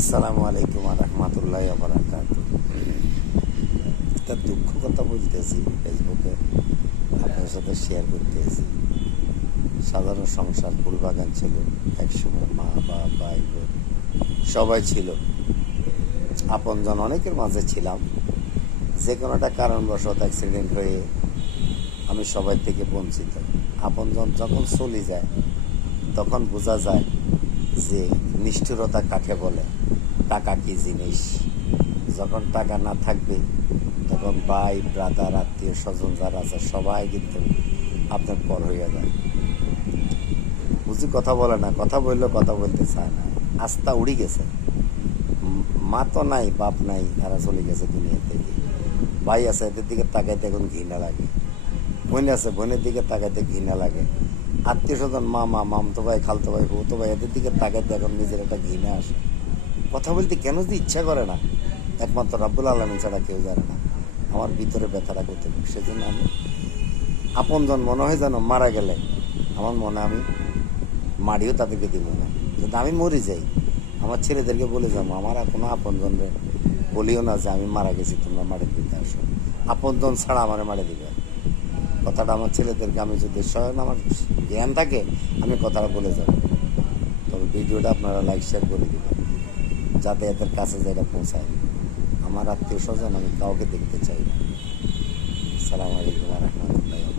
আসসালামু আলাইকুম রহমতুল্লাহ বারাকাত। একটা দুঃখ কথা বলতেছি ফেসবুকে, আপনার সাথে শেয়ার করতেছি। সাধারণ সংসার, ফুলবাগান ছিল, একসময় মা বাবা ভাই বোন সবাই ছিল, আপনজন অনেকের মাঝে ছিলাম। যে কোনো একটা কারণবশত অ্যাক্সিডেন্ট হয়ে আমি সবাই থেকে বঞ্চিত। আপনজন যখন চলে যায় তখন বোঝা যায় যে নিষ্ঠুরতা কাকে বলে, টাকা কি জিনিস। যখন টাকা না থাকবে তখন ভাই ব্রাদার আত্মীয় স্বজন যারা আছে সবাই কিন্তু আপনার পর হইয়া যায়। বুঝি কথা বলে না, কথা বললেও কথা বলতে চায় না, আস্থা উড়ি গেছে। মা তো নাই, বাপ নাই, তারা চলে গেছে দুনিয়া থেকে। ভাই আছে, এদের দিকে তাকাইতে এখন ঘৃণা লাগে। বোন আছে, বোনের দিকে তাকাইতে ঘৃণা লাগে। আত্মীয় স্বজন মামা, মামতো ভাই, খালতো ভাই, হতো ভাই, এদের দিকে তাকাইতে এখন নিজের একটা ঘৃণা আসে। কথা বলতে কেন যে ইচ্ছা করে না, একমাত্র রাব্বুল আলামিন ছাড়া কেউ জানে না আমার ভিতরে ব্যথাটা করতে। সেজন্য আমি আপনজন মনে হয় যেন মারা গেলে আমার মনে আমি মারিও তাদেরকে দিব না। যদি আমি মরে যাই আমার ছেলেদেরকে বলে যাবো, আমার কোনো আপনজনরে বলিও না যে আমি মারা গেছি, তোমরা মারি দিতে আসো। আপনজন ছাড়া আমার মারি দিবে। কথাটা আমার ছেলেদেরকে আমি যদি স্বয়ং আমার জ্ঞান থাকে আমি কথাটা বলে যাব। তবে ভিডিওটা আপনারা লাইক শেয়ার করে দেবেন যাতে এদের কাছে যেটা পৌঁছায়। আমার আত্মীয় স্বজন আমি কাউকে দেখতে চাই না। আসসালামু আলাইকুম রহমতুল্লাহ।